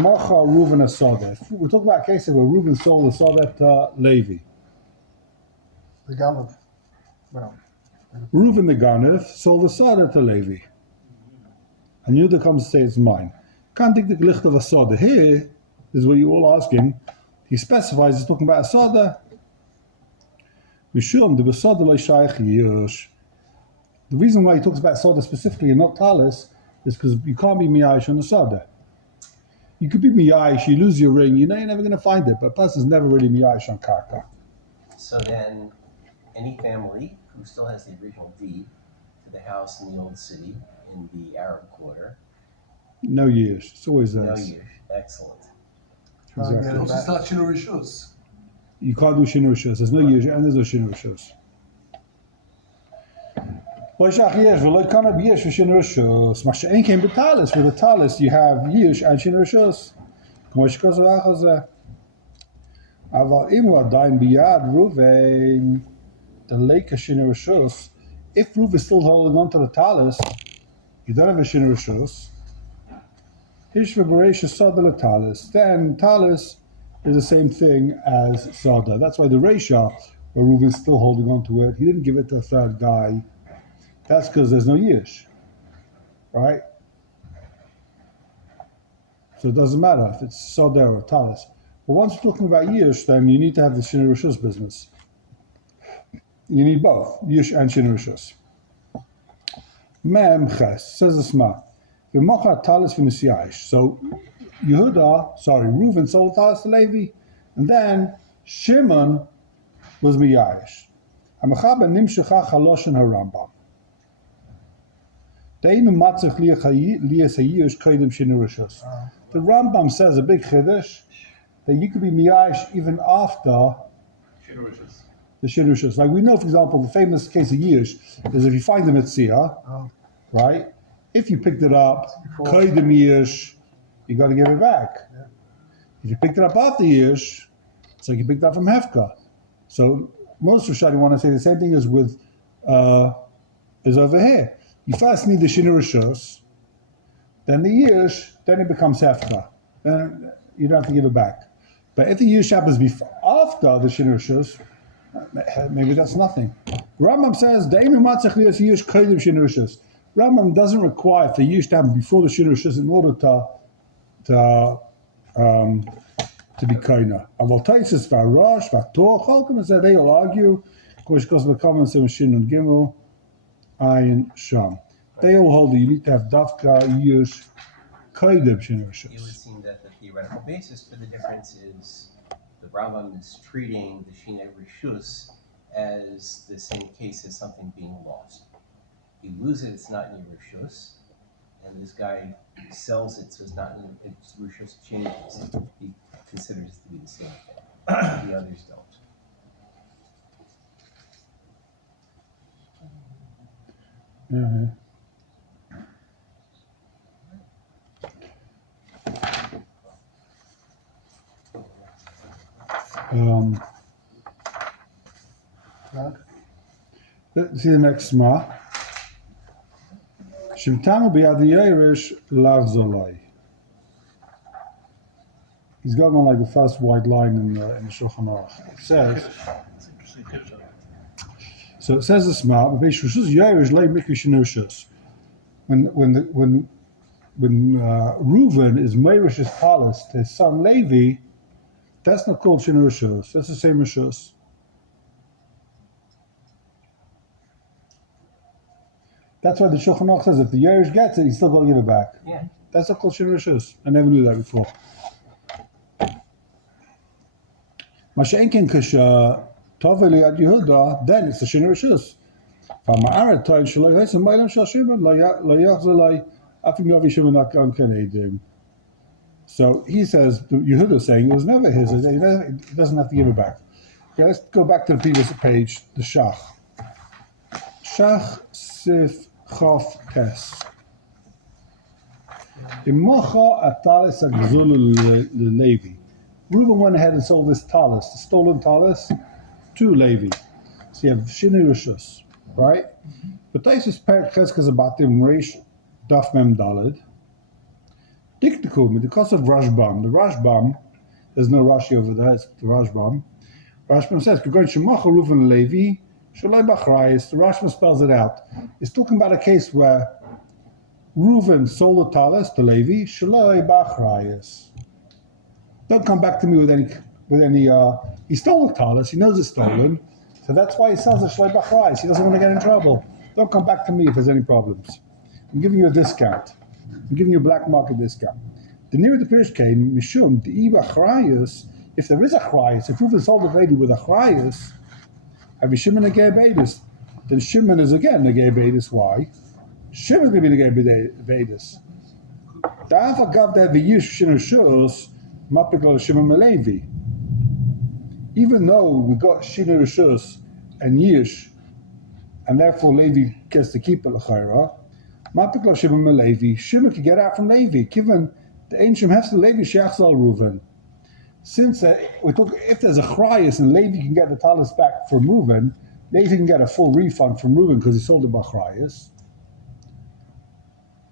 about a case where Reuben sold the Soda to Levi. The Ganav. Well, Reuben the Ganav sold the Soda to Levi. And Yehuda comes to say it's mine. Can't take the glicht of a Soda. Here is what you're all asking. He specifies he's talking about a Soda. Mishum, the Soda lo shaykh yush. The reason why he talks about Soda specifically and not Talis is because you can't be miyayish on the Soda. You could be miyayish, you lose your ring, you know you're never going to find it, but a person's never really miyayish on karka. So then, any family who still has the original deed to the house in the old city in the Arab quarter. No years. It's always No those. years. Excellent. Exactly. And also it's not Shinu Rishus. You can't do Shinu Rishus. There's no years and there's no Shinu Rishus. With a talis, you have Yish and Shinu Rishus. If Ruv is still holding on to the talis, you don't have a Shinu Rishus. Then talis is the same thing as Sada. That's why the Reisha, where Reuven is still holding on to it, he didn't give it to a third guy. That's because there's no Yish. Right? So it doesn't matter if it's Sada or talis. But once we're talking about Yish, then you need to have the Shinu Rishus business. You need both, Yish and Shinu Rishus. Mem Ches, says the Sma. So Reuven sold talis to Levi, and then Shimon was miyayish. Amachaben nimshecha chalosh in Harambam. The Rambam says a big chiddush that you could be miyayish even after the shinushus. Like we know, for example, the famous case of yish is if you find the mitzvah, right? If you picked it up, koydem yish, you got to give it back. Yeah. If you picked it up after yish, it's like you picked it up from hefka. So most Rishonim want to say the same thing as with is over here. You first need the shinu rishus, then the yish, then it becomes hefka. Then you don't have to give it back. But if the yish happens after the shinu rishus, maybe that's nothing. Rambam says Deinu matzach liyas yish koydem shinu rishus. Rambam doesn't require for yish to happen before the shinu rishus in order to be kaina. Aval taisus v'arosh v'tor cholkim and said they all argue. Of course, because of the comments in Shin and Gimel, Ayin Sham. They all hold that you need to have dafka yish koydem shinu It would rishus. seem that the theoretical basis for the difference is the Rambam is treating the Shinei Rishus as the same case as something being lost. You lose it, it's not in your Rishus, and this guy sells it, so it's not in its Rishus changes. He considers it to be the same thing. The others don't. Yeah. Let's see the next sma. Shimtama b'yad Yerush lav zolai. He's going on like the first white line in the Shulchan Aruch. It says. So it says the sma. When Reuven is Meirish's palace to his son Levi, that's not called Shinu Rishus. That's the same Rishus. That's why the Shulchan Aruch says if the Yerush gets it, he's still going to give it back. Yeah. That's not called Shinu Rishus. I never knew that before. Masha'enkin kasha toveli ad Yehuda, then it's the Shinu Rishus. V'ma'aret toin shaloi hesem ma'ilem shal Shimon lo yachzolai afim yavi Shimon akam kenedim. So he says, Yehuda is saying it was never his. He doesn't have to give it back. Okay, let's go back to the previous page, the Shach. Shach Sif Chof Tes. Imocha atalis agzul Levi. Reuben went ahead and sold this talis, the stolen talis, to Levi. So you have Shinu Rishus, right? But Taisus Perik Cheskes Abatim Reish Daf Mem Daled. Diktikum, because of Rashbam. The Rashbam, there's no Rashi over there, it's the Rashbam. Rashbam says, the Rashbam spells it out. It's talking about a case where Reuven sold the talis to Levi, Shaloi Bachrayas. Don't come back to me with any, he stole the talis, he knows it's stolen, so that's why he sells the Shaloi Bachrayas. He doesn't want to get in trouble. Don't come back to me if there's any problems. I'm giving you a discount. I'm giving you a black market discount. The nearer the Pirish came, Mishum, the Iba Chrayas, if there is a Chrayas, if Reuven sold the baby with a Chrayas, have you Shimon a Gay Beidus? Then Shimon is again the Gay Beidus. Why? Shimon is going to be the Gay Beidus. Da'af agav that the Yish Shimon Shus, Mapikol Shimon Melevi. Even though we got Shimon Shus and Yish, and therefore Levi gets to keep it l'chayra, Mapikol Shimon Melevi, Shimon can get out from Levi, given the ancient Hefsel Levi Sheachzal Reuven. Since we talk, if there's a Chrayas and Levi can get the talis back from Reuven, Levi can get a full refund from Reuven because he sold it by Chrayas.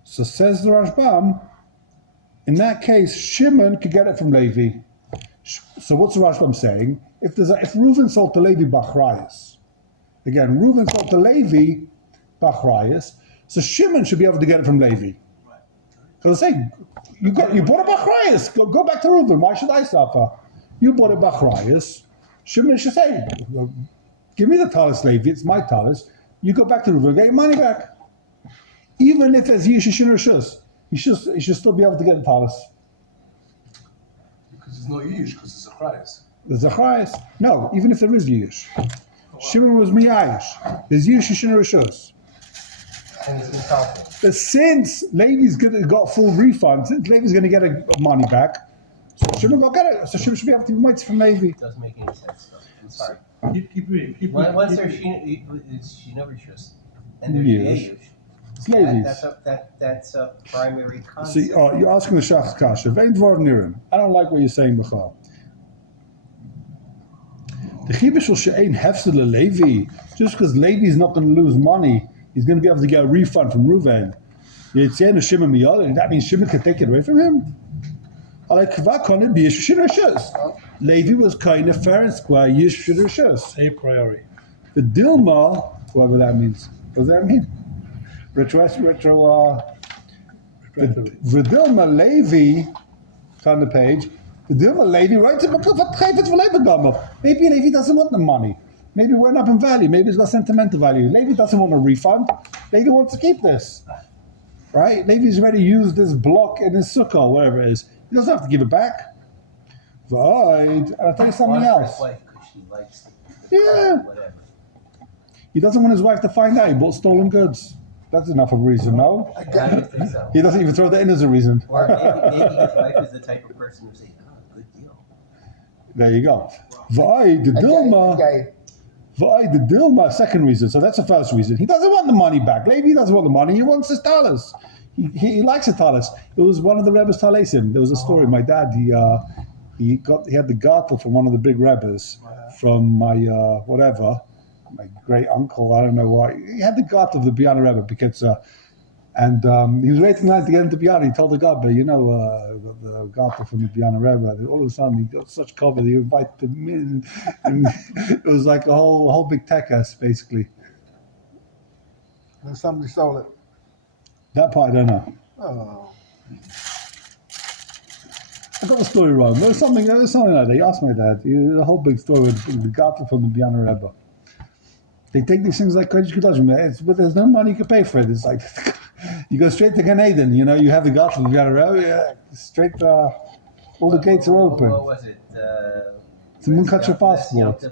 So says the Rashbam, in that case, Shimon could get it from Levi. So what's the Rashbam saying? If Reuven sold to Levi by Chrayas, again, Reuven sold to Levi by Chrayas, so Shimon should be able to get it from Levi. Because I say, you bought it by Chrayas. Go back to Reuven. Why should I suffer? You bought it by Chrayas. Shimon should say, give me the talis, Levi. It's my talis. You go back to Reuven, get your money back. Even if there's Yishishin or Shus, he should still be able to get the talis. Because there's no Yish, because it's a Chrayas. There's a Chrayas. No, even if there is Yish. Shimon was Miyayish. There's Yishishin or Shus. And it's been confident. But since Levi's got full refund, since Levi's going to get money back, so Shimon will get it. So Shimon should be able to mites from Levi. It doesn't make any sense, though. I'm sorry. Keep reading. Once there's Shinobrishus and there's Yes. Yeyush, It's Levi's. that's a primary concept. See, you're asking the Shach's Kasha. Vein Dvar Nirim. I don't like what you're saying, Bechal. The Chibish will she'ein hefsed Levi. Just because Levi's not going to lose money, he's going to be able to get a refund from Reuven. That means Shimon can take it away from him. Levi was kind of fair and square. A priori. The Dilma, whatever that means. What does that mean? The Dilma Levi, it's on the page. The Dilma Levi writes maybe Levi doesn't want the money. Maybe it went up in value. Maybe it's got sentimental value. Levi doesn't want a refund. Levi wants to keep this. Right? Levi's already used this block in his sukkah, whatever it is. He doesn't have to give it back. Right. I'll tell you something else. Wife, because she likes Yeah. whatever. He doesn't want his wife to find out he bought stolen goods. That's enough of a reason, no? I don't think so. He doesn't even throw that in as a reason. Or maybe his wife is the type of person who say, "Oh, good deal." There you go. Vai the Dilma. Vai the Dilma. Second reason. So that's the first reason. He doesn't want the money back. Levi doesn't want the money. He wants his talis. He likes the talis. It was one of the Rebbe's talisim. There was a story. My dad, he had the gartel from one of the big Rebbes from my my great uncle. I don't know why. He had the gartel of the Biana Rebbe because. And he was waiting to get into Biana. He told the Gabba, the Gata from the Biana Rebbe. All of a sudden, he got such cover that he invited them in. And it was like a whole big tekas, basically. And somebody stole it. That part I don't know. Oh. I got the story wrong. There was something like that. He asked my dad. The whole big story with the Gata from the Biana Rebbe. They take these things like Kodesh Kodashim, but there's no money you can pay for it. It's like you go straight to Gan Eden. You have the God from the Rebbe, straight. All the gates are open. What was it? It's a Munkacher passport.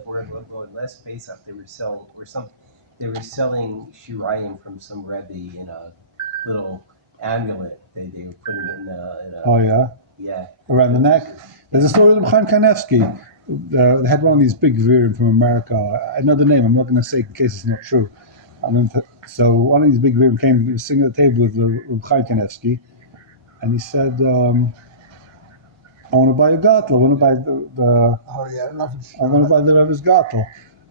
Or less Pesach, they were selling shirayim from some Rebbe in a little amulet. They were putting it in a Oh yeah. Yeah. Around the neck. There's a story of Chaim Kanevsky. They had one of these big virim from America. I know the name. I'm not going to say in case it's not true. So one of these big virim came. He was sitting at the table with Chaim Kanevsky, and he said, "I want to buy a gartel. I want to buy the Oh yeah, nothing. I want to buy the Rebbe's gartel." I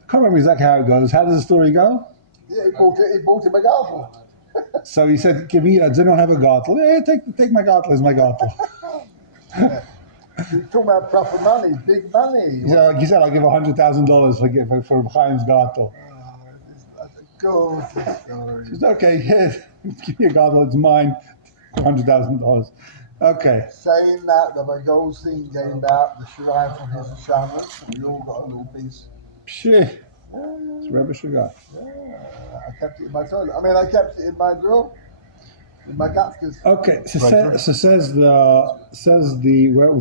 can't remember exactly how it goes. How does the story go? Yeah, he bought him a garden. So he said, "Give me. Does anyone have a gartel? Yeah, take my gartel. Is my gartel." You're talking about proper money, big money. He said, "I'll give $100,000 for Chaim's gartel." That's a gorgeous story. She said, "Okay, yeah, give me a gartel. It's mine. $100,000." Okay. Saying that, the Goldstein came out, the Shirayim from his Shamas, and we all got a little piece. Psheh. It's Rebbe Sugar. Yeah, I kept it in my toilet. I mean, I kept it in my drawer, in my gaskets. Okay, so says the where I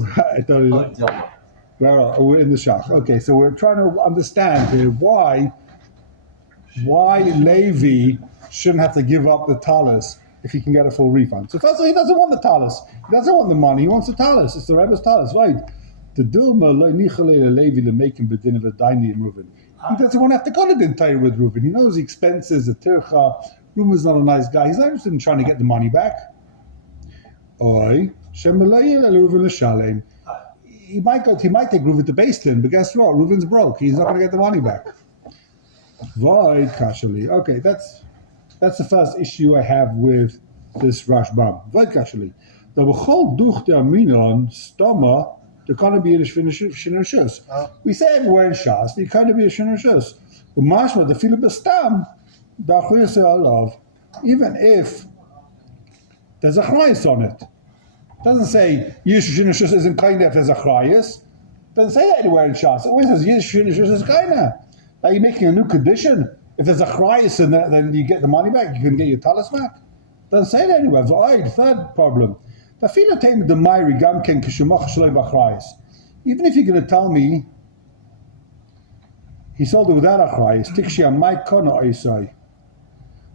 thought we're in the shach. Okay, so we're trying to understand here why Levi shouldn't have to give up the talis if he can get a full refund. So first of all, he doesn't want the talis. He doesn't want the money. He wants the talis. It's the Rebbe's talis, right? The Dilma lo nichale Levi le make him bedin of a daini Reuven. He doesn't want to have to go to the entire with Reuven. He knows the expenses, the tircha. Reuven's not a nice guy. He's not interested in trying to get the money back. Oi, Reuven he might take Reuven to Basin, but guess what? Reuven's broke. He's not going to get the money back. Void kashali. Okay, that's the first issue I have with this Rashbam. Void kashali. The b'chol duch de aminon stoma. The kind of be in Shinashus. We say everywhere in Shas, the kind of be a Shinashus. The mashma, the Philip Stam, the Alav, even if there's a chrayas on it. It doesn't say Yish Shinashus isn't kind if there's a chrayas. It doesn't say that anywhere in Shas. It always says Yish Shinashus is kind of. Are you making a new condition? If there's a chrayas in there, then you get the money back, you can get your talis back. It doesn't say that anywhere. Third problem. Even if you're going to tell me he sold it without a chrayas, tikshi amai kono oisai.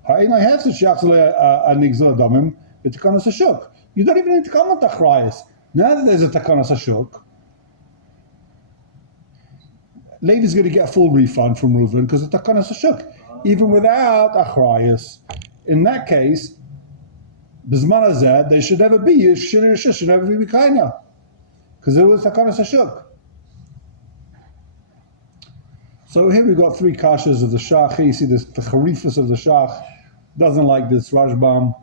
I have to shach a nigzor damim, but takanas ashuk. You don't even need to come with the chrayas. Now that there's a takanas ashuk, Levi's going to get a full refund from Reuven because the takanas ashuk, even without a chrayas. In that case, B'zman hazeh, they should never be Shinur should never be Kaina, because it was Takanas Hashuk. So here we've got three kashas of the Shach. Here you see the Charifus of the Shach doesn't like this Rashbam.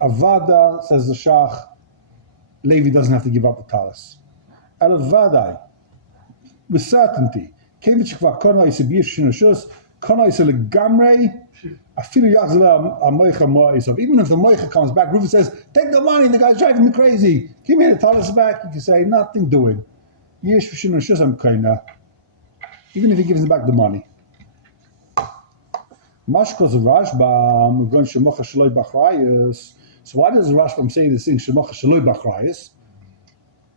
Avada, says the Shach, Levi doesn't have to give up the talis. Elavadai, with certainty, Kevich Kva Kona is a Bish Shinur Kona is a Legamrei. Even if the moicha comes back, Reuven says, "Take the money." The guy's driving me crazy. Give me the talis back. You can say nothing doing. Even if he gives him back the money. So why does Rashbam say this thing shemocha shaloi b'achrayis?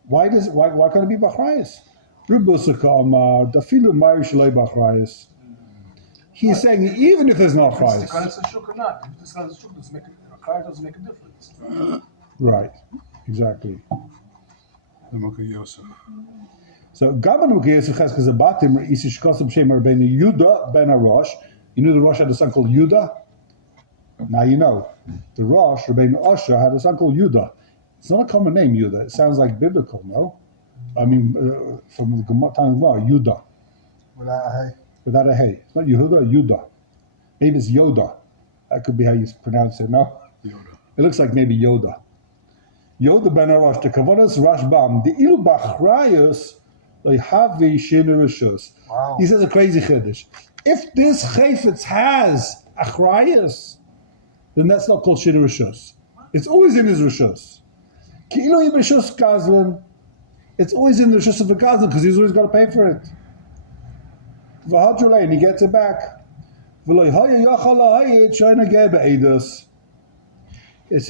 Why can't it be b'achrayis? Ribusaka amar dafilu mari shaloi b'achrayis. He's saying even if there's no chrayas. If it's a shuk or not, if it's not a shuk, a chrayas doesn't make a difference. Right, exactly. So Gaban Mukiyosef Cheskes Abatim Isish Kosem Shemer Ben Yuda Ben Arosh. You knew the Rosh had a son called Yuda? Now you know. The Rosh, Rabbeinu Osher, had a son called Yuda. It's not a common name, Yuda. It sounds like biblical, no? I mean, from the time of Yuda. Without a hay. Without a hey. It's not Yehuda, Yuda. Maybe it's Yoda. That could be how you pronounce it, no? Yoda. It looks like maybe Yoda. Yoda ben Arosh, the Kavonas Rashbam, the Ilu Bachrayus, they have the Shinurishus. Wow. He says a crazy Chiddush. If this Chayfetz has Achrayus, then that's not called Shinurishus. It's always in his Rishus. Ki Ilu Yibishus Gazlan, it's always in the Rishus of the Gazlan because he's always got to pay for it. And he gets it back. So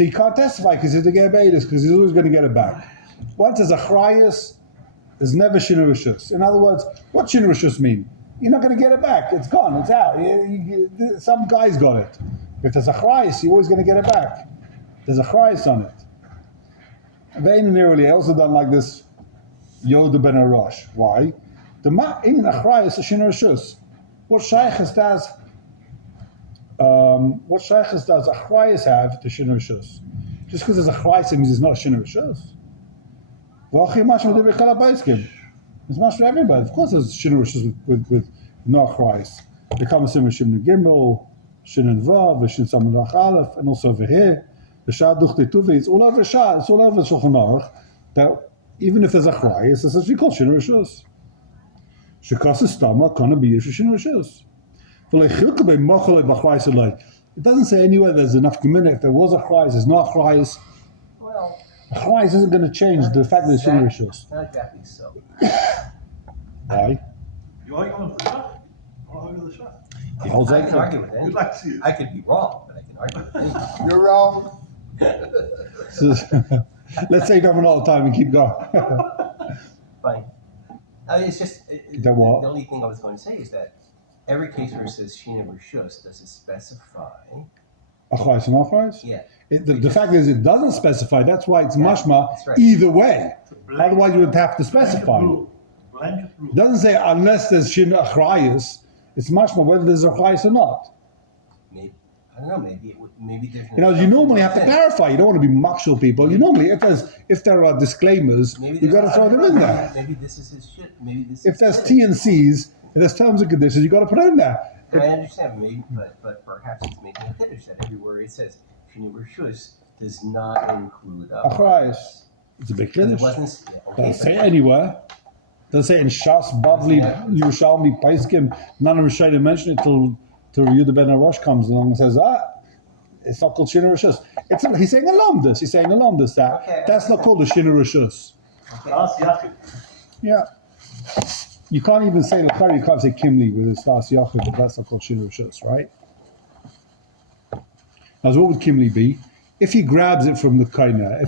he can't testify because he's a Gebeidus, because he's always going to get it back. Once there's a Chrayas, there's never Shinurishus. In other words, what Shinurishus mean? You're not going to get it back. It's gone. It's out. Some guy's got it. If there's a Chrayas, you're always going to get it back. There's a Chrayas on it. I also done like this Yoda ben Arosh. Why? The in Achrayas is Shinurishus. What Shaykhs does Achrayas have to Shinurishus? Just because there's a Achrayas means it's not Shinurishus. It's much for everybody. Of course there's Shinurishus with no Achrayas. The Kamasim Shimon Gimel, Shin and Vav, Shin Samach Aleph, and also over here, the Shah Duchte Tuvi, it's all over Shah, it's all over Shulchan Aruch, that even if there's a Chrayis, it's actually called Shin Rishus. Shekas Stama, Kana be Yishu Shin Rishus. It doesn't say anywhere there's enough Gemina. If there was a Chrayis, there's not a Chrayis. Well, A Chrayis isn't going to change the fact that it's Shin Rishus. not exactly so. Why? You are going for the shot? I'll argue the shot. He holds I that. can argue with You'd anything. like to see it. I could be wrong, but I can argue with anything. You're wrong. Let's say them all the time and keep going. Fine. I mean, it's just That what? the only thing I was going to say is that every case where it says Shina Rishus, does it specify? A Chrayis and a Chrayis? Yeah. The fact is, it doesn't specify. That's why it's mashma That's right. either way. Otherwise, you would have to specify. Blanket rule. It doesn't say unless there's Shin Achrayas, it's mashma whether there's a Chrayis or not. Maybe I don't know. Maybe it would. Maybe there's. You know, you normally have to clarify. You don't want to be makshul people. You normally, if there are disclaimers, Maybe you got to there's- throw them in there. Maybe this is his shit. Maybe this. If is there's it. T and C's, if there's terms and conditions, you got to put it in there. I understand, maybe, but perhaps it's making a finish that everywhere it says Shina Rishus does not include Achrayas. It's a big It finish. wasn't. Yeah, okay, Doesn't say it anywhere. Doesn't say it in Shas, Bavli, Yerushalmi, Paiskim. None of them should mention it till Yehuda ben Arosh comes along and says, it's not called Shina Rishus. He's saying along this. He's saying along this that Okay, that's not called a Shina Rishus. Das Yachid. Yeah. You can't even say Lachari, you can't say Kimli with his Das Yachid, but that's not called Shina Rishus, right? Now, so what would Kimli be? If he grabs it from the Kaina,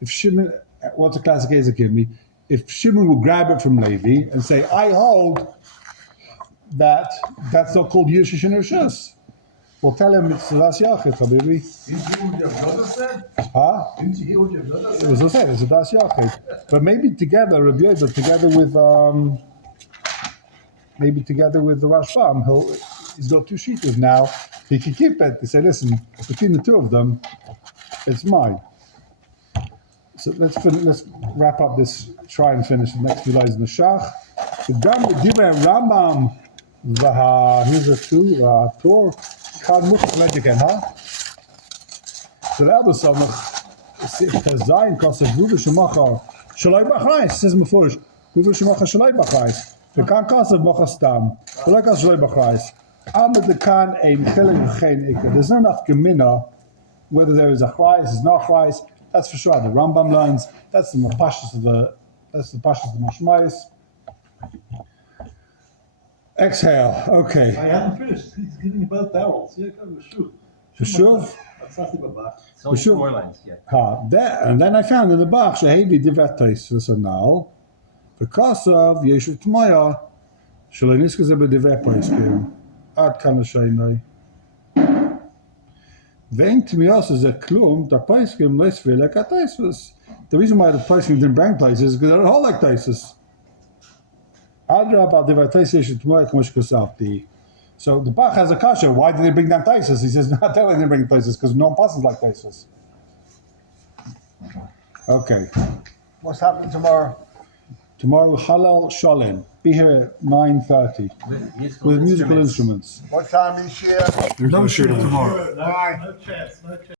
if Shimon, what's a classic case of Kimli? If Shimon will grab it from Levi and say, I hold that that's not called Yirsh Shina Rishus. We'll tell him it's Das Yachid, Habibi. Didn't you hear what your brother said? Huh? Didn't you hear what your brother It said? was I said, it's a Das Yachid. But maybe together, Rabbi Yoda, together with the Rashbam, he's got two sheeters now. He can keep it. They say, listen, between the two of them, it's mine. So let's wrap up this, try and finish the next few lines in the Shach. Rambam, here's a two, Tor, Khan Mukh again, huh? So that was some Zayin Kosev, Ruva Shemacha, Shalai Bachrais, says Mefurish, Ruva Shemacha Shalai Bachrais, the Khan Kosev Mocha Stam, Shalai Shalai Bachrais, Ahmed the Khan, Ein Chelik Chen Ikka. There's not enough Gemina, whether there is a Chrais, is not Chrais, that's for sure. The Rambam learns, that's the Pashas of the Mashmayis. Exhale, okay. I haven't finished. He's giving about barrels. Yeah, come sure. Sure. That's not the Bach. It's only sure. 4 lines. Yeah. And then I found in the Bach, Shehevi Divetais Vesanal, because of Yeshu Tmaya, Shalaniska Zebe Divepaiskim, Ad Kanashainai. Vein Tmios is a klum, the Paiskim less feel like a Taisus. The reason why the Paiskim didn't bring Taisus is because they don't hold like Taisus. So the Bach has a kasha. Why did they bring down Taisus? He says, no, they didn't bring Taisus because no one passes like Taisus. Okay. What's happening tomorrow? Tomorrow, Halal Shalem. Be here at 9:30 with musical instruments. What time is here? There's no shooting tomorrow. No chance. No chance.